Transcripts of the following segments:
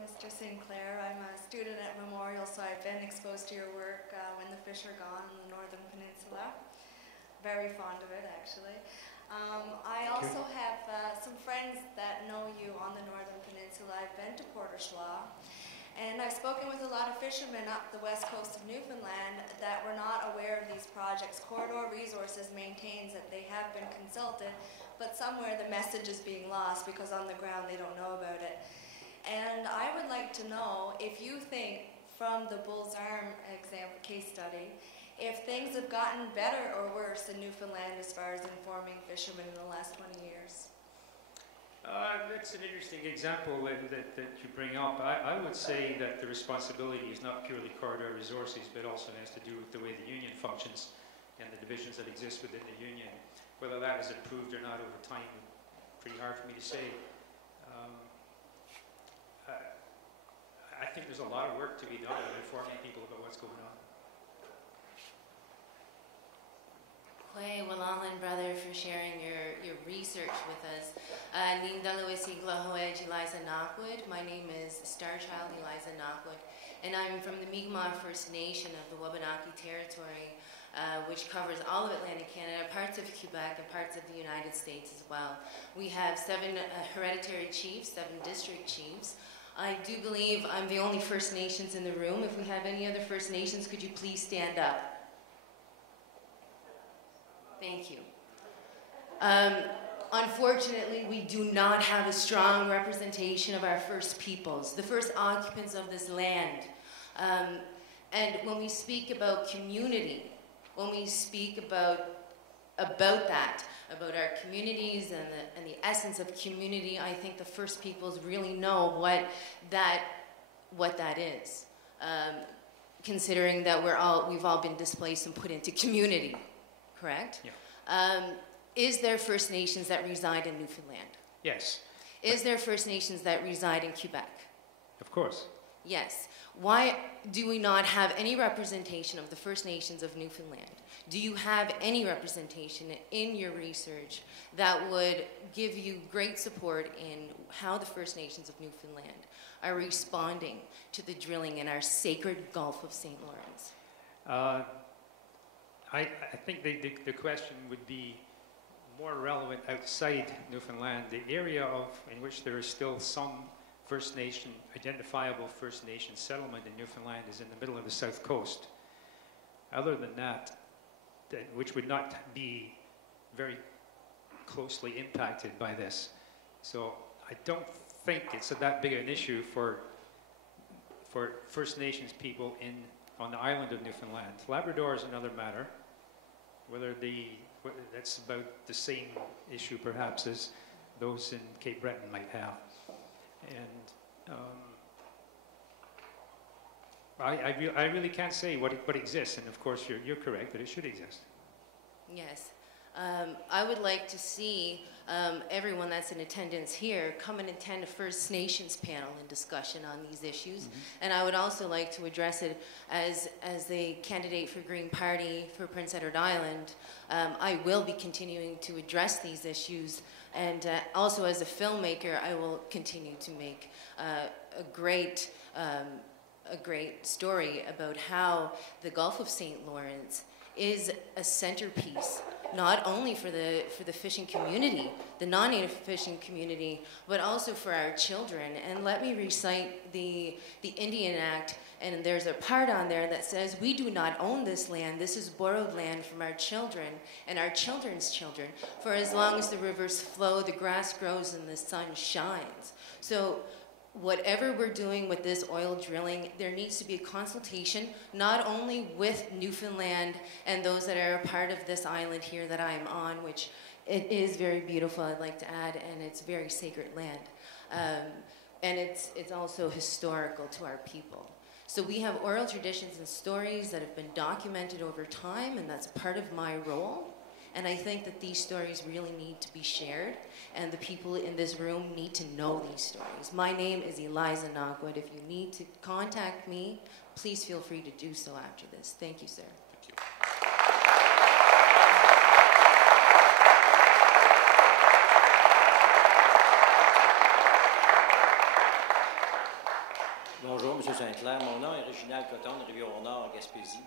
Mr. Sinclair. I'm a student at Memorial, so I've been exposed to your work when the fish are gone in the Northern Peninsula. Very fond of it, actually. I also have some friends that know you on the Northern Peninsula. I've been to Port aux Choix, and I've spoken with a lot of fishermen up the west coast of Newfoundland that were not aware of these projects. Corridor Resources maintains that they have been consulted, but somewhere the message is being lost because on the ground they don't know about it. And I would like to know if you think, from the Bull's Arm example case study, if things have gotten better or worse in Newfoundland as far as informing fishermen in the last 20 years. That's an interesting example that you bring up. I would say that the responsibility is not purely Corridor Resources, but also has to do with the way the union functions and the divisions that exist within the union. Whether that has improved or not over time, pretty hard for me to say. I think there's a lot of work to be done in informing people about what's going on. Hoi Walalan, brother, for sharing your research with us. Eliza Knockwood. My name is Starchild Eliza Knockwood, and I'm from the Mi'kmaq First Nation of the Wabanaki Territory, which covers all of Atlantic Canada, parts of Quebec, and parts of the United States as well. We have 7 hereditary chiefs, 7 district chiefs. I do believe I'm the only First Nations in the room. If we have any other First Nations, could you please stand up? Thank you. Unfortunately, we do not have a strong representation of our First Peoples, the first occupants of this land. And when we speak about community, when we speak about that, about our communities and the essence of community, I think the First Peoples really know what that is. Considering that we've all been displaced and put into community, correct? Yeah. Is there First Nations that reside in Newfoundland? Yes. Is there First Nations that reside in Quebec? Of course. Yes. Why do we not have any representation of the First Nations of Newfoundland? Do you have any representation in your research that would give you great support in how the First Nations of Newfoundland are responding to the drilling in our sacred Gulf of St. Lawrence? I think the question would be more relevant outside Newfoundland. The area in which there is still some First Nation, identifiable First Nation settlement in Newfoundland is in the middle of the south coast. Other than that, which would not be very closely impacted by this. So I don't think it's that big an issue for First Nations people on the island of Newfoundland. Labrador is another matter. That's about the same issue perhaps as those in Cape Breton might have. And I really can't say what exists, and of course you're correct that it should exist. Yes. I would like to see everyone that's in attendance here come and attend a First Nations panel and discussion on these issues. Mm-hmm. And I would also like to address it as the candidate for Green Party for Prince Edward Island. I will be continuing to address these issues, and also as a filmmaker, I will continue to make a great story about how the Gulf of St. Lawrence is a centerpiece, not only for the fishing community, the non-native fishing community, but also for our children. And let me recite the Indian Act, and there's a part on there that says, we do not own this land. This is borrowed land from our children and our children's children. For as long as the rivers flow, the grass grows, and the sun shines. So whatever we're doing with this oil drilling, there needs to be a consultation, not only with Newfoundland and those that are a part of this island here that I'm on, which it is very beautiful, I'd like to add, and it's very sacred land. And it's also historical to our people. So we have oral traditions and stories that have been documented over time, and that's part of my role. And I think that these stories really need to be shared, and the people in this room need to know these stories. My name is Eliza Knockwood. If you need to contact me, please feel free to do so after this. Thank you, sir. Thank you. Saint-Clair. Mon nom est Réginald Coton, de Rivière-au-Nord, en Gaspésie.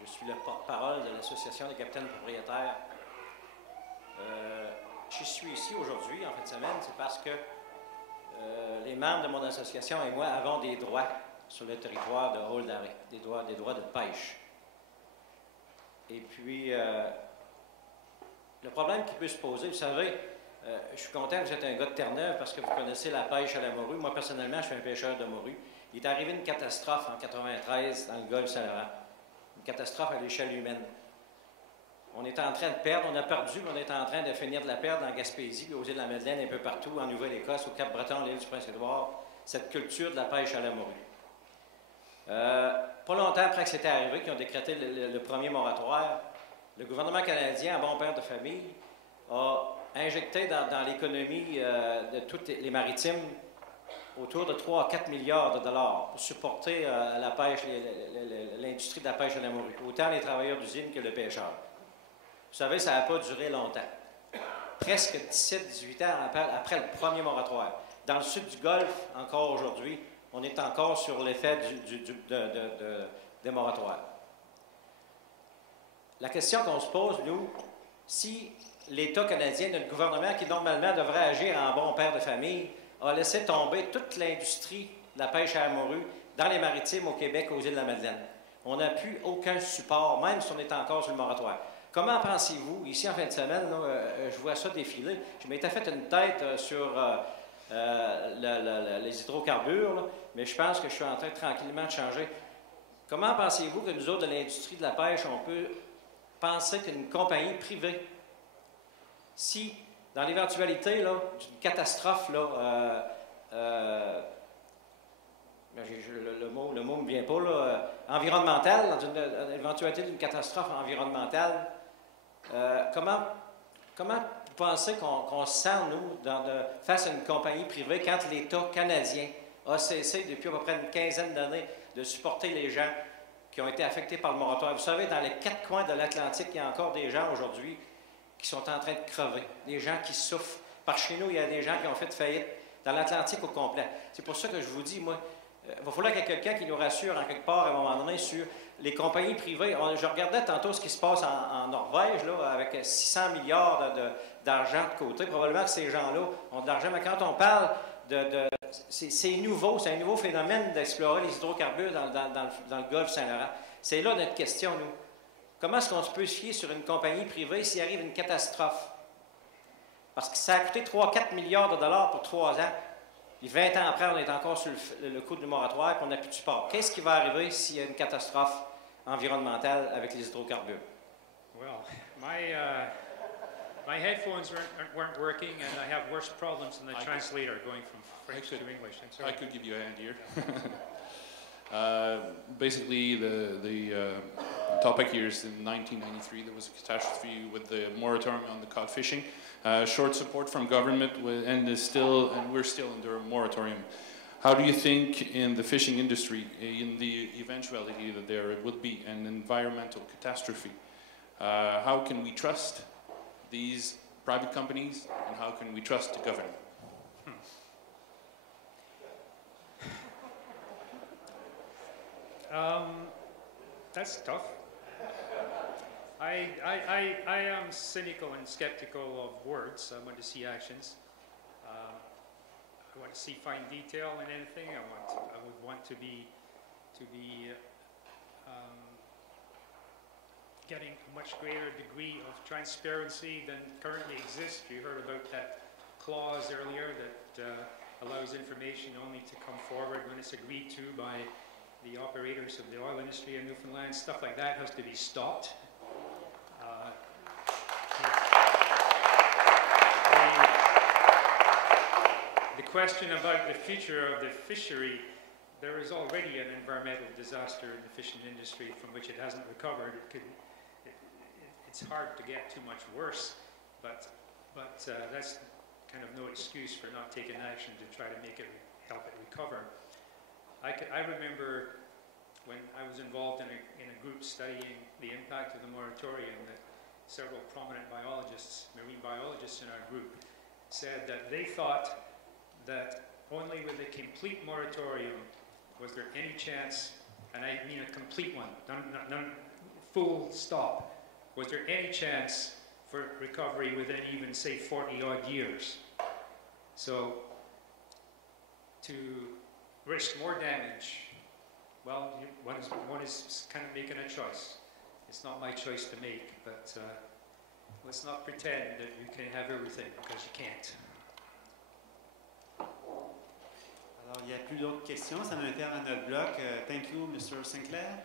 Je suis le porte-parole de l'Association des capitaines propriétaires. Je suis ici aujourd'hui, en fin de semaine, c'est parce que les membres de mon association et moi avons des droits sur le territoire de Haut-Darré, des droits de pêche. Et puis, le problème qui peut se poser, vous savez, je suis content que vous êtes un gars de Terre-Neuve parce que vous connaissez la pêche à la morue. Moi, personnellement, je suis un pêcheur de morue. Il est arrivé une catastrophe en 1993 dans le golfe Saint-Laurent. Une catastrophe à l'échelle humaine. On est en train de perdre, on a perdu, mais on est en train de finir de la perdre en Gaspésie, aux îles de la Madeleine, un peu partout, en Nouvelle-Écosse, au Cap-Breton, l'île du Prince-Édouard, cette culture de la pêche à la morue. Pas longtemps après que c'était arrivé, qu'ils ont décrété le premier moratoire, le gouvernement canadien, en bon père de famille, a injecté dans l'économie de toutes les maritimes autour de 3 à 4 milliards de dollars pour supporter la pêche, l'industrie de la pêche à la morue, autant les travailleurs d'usine que le pêcheur. Vous savez, ça n'a pas duré longtemps. Presque 17-18 ans après le premier moratoire. Dans le sud du Golfe, encore aujourd'hui, on est encore sur l'effet des moratoires. La question qu'on se pose, nous, si l'État canadien, notre gouvernement, qui normalement devrait agir en bon père de famille, a laissé tomber toute l'industrie de la pêche à la morue dans les maritimes au Québec, aux îles de la Madeleine. On n'a plus aucun support, même si on est encore sur le moratoire. Comment pensez-vous, ici en fin de semaine, là, je vois ça défiler, je m'étais fait une tête sur les hydrocarbures, là, mais je pense que je suis en train tranquillement de changer. Comment pensez-vous que nous autres, de l'industrie de la pêche, on peut penser qu'une compagnie privée, si, dans l'éventualité d'une catastrophe, là, le mot ne me vient pas, là, environnementale, dans l'éventualité d'une catastrophe environnementale, comment vous pensez qu'on se sent, nous, face à une compagnie privée, quand l'État canadien a cessé, depuis à peu près une quinzaine d'années, de supporter les gens qui ont été affectés par le moratoire? Vous savez, dans les 4 coins de l'Atlantique, il y a encore des gens aujourd'hui qui sont en train de crever, des gens qui souffrent. Par chez nous, il y a des gens qui ont fait faillite dans l'Atlantique au complet. C'est pour ça que je vous dis, moi, il va falloir qu'il y ait quelqu'un qui nous rassure en quelque part à un moment donné sur les compagnies privées. Je regardais tantôt ce qui se passe en Norvège, là, avec 600 milliards d'argent de côté. Probablement que ces gens-là ont de l'argent, mais quand on parle c'est nouveau, c'est un nouveau phénomène d'explorer les hydrocarbures dans le golfe Saint-Laurent. C'est là notre question, nous. Comment est-ce qu'on peut se fier sur une compagnie privée s'il arrive une catastrophe? Parce que ça a coûté 3-4 milliards de dollars pour 3 ans. Et 20 ans après, on est encore sur le coup du moratoire et on n'a plus de support. Qu'est-ce qui va arriver s'il y a une catastrophe environnementale avec les hydrocarbures? Well, my headphones weren't working, and I have worse problems than the translator going from French to English. I'm sorry. I could give you a hand here. Basically, the topic here is in 1993 there was a catastrophe with the moratorium on the cod fishing. Short support from government, and we're still under a moratorium. How do you think in the fishing industry, in the eventuality that there would be an environmental catastrophe, how can we trust these private companies, and how can we trust the government? That's tough. I am cynical and skeptical of words. I want to see actions. I want to see fine detail in anything. I would want to be getting a much greater degree of transparency than currently exists. You heard about that clause earlier that allows information only to come forward when it's agreed to by the operators of the oil industry in Newfoundland. Stuff like that has to be stopped. The question about the future of the fishery, there is already an environmental disaster in the fishing industry from which it hasn't recovered. It's hard to get too much worse, but that's kind of no excuse for not taking action to try to help it recover. I remember when I was involved in a group studying the impact of the moratorium that several prominent biologists, marine biologists in our group, said that they thought that only with a complete moratorium was there any chance, and I mean a complete one, none full stop, was there any chance for recovery within even, say, 40-odd years? So, to risk more damage, well, one is kind of making a choice. It's not my choice to make, but let's not pretend that you can have everything, because you can't. Alors, il n'y a plus d'autres questions. Ça met un terme à notre bloc. Thank you, Mr. Sinclair.